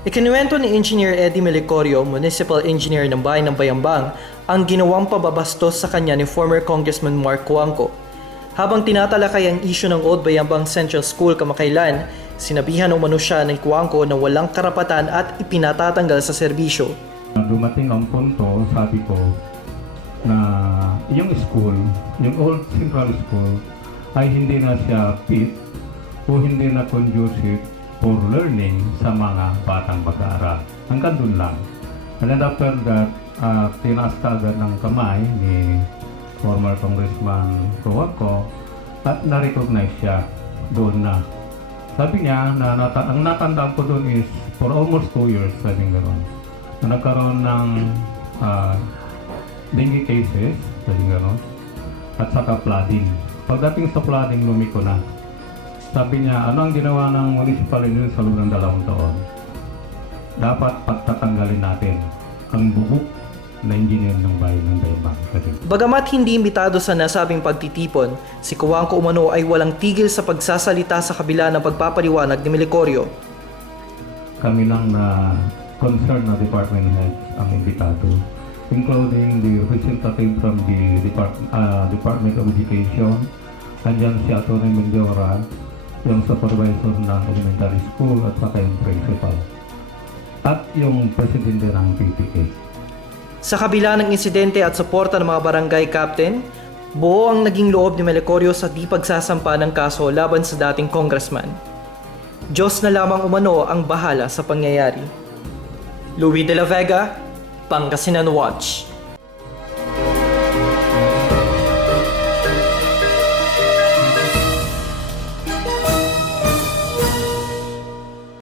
Ikinuwento ni Engineer Eddie Melicorio, Municipal Engineer ng Bayan ng Bayambang, ang ginawang pababastos sa kanya ni former Congressman Mark Cuangco. Habang tinatalakay ang isyu ng Old Bayambang Central School kamakailan, sinabihan umano siya ni Cuangco na walang karapatan at ipinatatanggal sa serbisyo. Dumating ang punto, sabi ko, na yung school, yung Old Central School, ay hindi na siya fit o hindi na conducive for learning sa mga batang mag-aaral. Hanggang doon lang. And then after that, tinaas ka agad ng kamay ni former Congressman Cuangco at na-recognize siya doon na. Sabi niya, ang natandaan ko doon is for almost 2 years, sabi gano'n, na nagkaroon ng dengue cases, sabi gano'n, at saka flooding. Pagdating sa flooding, lumiko na. Sabi niya, ano ang ginawa ng municipal engineer sa loob ng 2 taon? Dapat pagtatanggalin natin ang bubuk na engineer ng bayan ng Bayambang. Bagamat hindi imbitado sa nasabing pagtitipon, si Cuangco umano ay walang tigil sa pagsasalita sa kabila ng pagpapaliwanag ni Melicorio. Kami lang na concerned na department heads ang imbitado, including the representative from the Department of Education, andyan si Atty. Mendora, yung supervisor ng elementary school at saka yung principal, at yung presidente ng PTA. Sa kabila ng insidente at suporta ng mga barangay captain, buo ang naging loob ni Melicorio sa di pagsasampa ng kaso laban sa dating congressman. Diyos na lamang umano ang bahala sa pangyayari. Louis de la Vega, Pangasinan Watch.